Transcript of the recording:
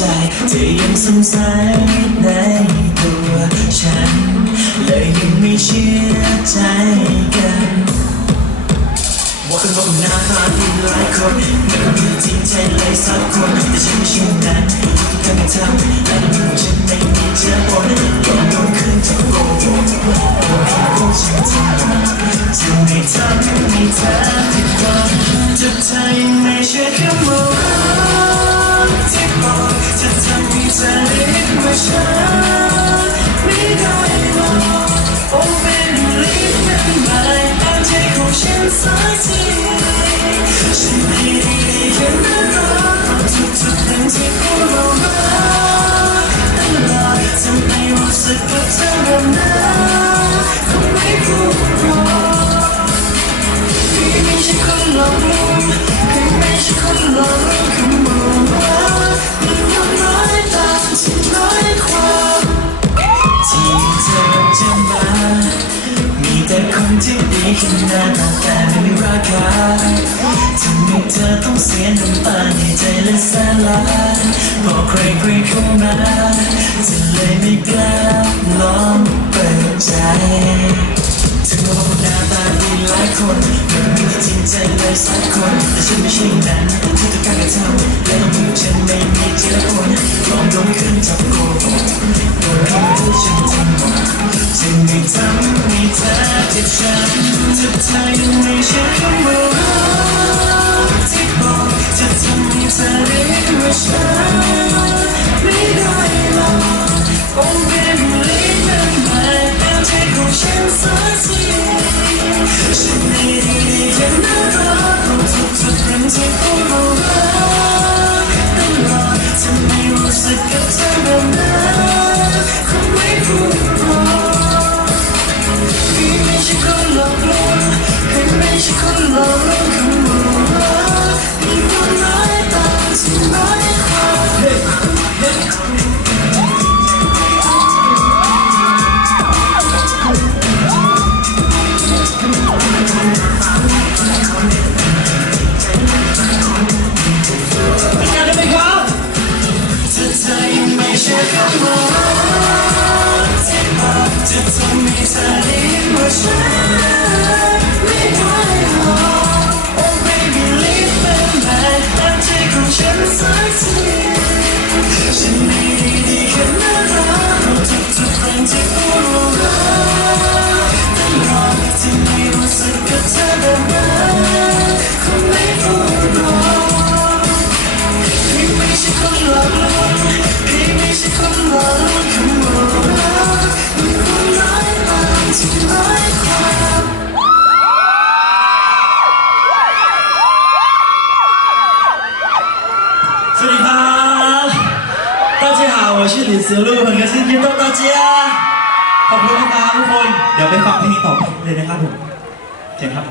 ใจที่ยังสงสัยในตัวฉัน เลยยังไม่เชื่อใจกันว่ากันว่าหน้าตาดีหลายคนไม่มีจริงใจเลยสักคนแต่ฉันไม่เชื่อนะ จินหน้าตาแต่ไม่มีราคาทำให้เธอต้องเสียน้ำตาในใจและแสนล้านพอใครใครเข้ามาจะเลยไม่กล้าลองเปิดใจถึงว่าหน้าตาดีหลายคนไม่มีจริงใจเลยสักคนแต่ฉันไม่ใช่นั้นที่ต้องการกระทำและต้อฉันไม่มีเจตคนลองดม่ขึ้นจับโกโด Take my, take my, take my, take my, take my, take my, สวัสดีครับ大家好我是李子路很开心见到大家ขอบคุณนะครับทุกคน เดี๋ยวไปฟังเพลงต่อไปเลยนะครับผมเจ๋งครับ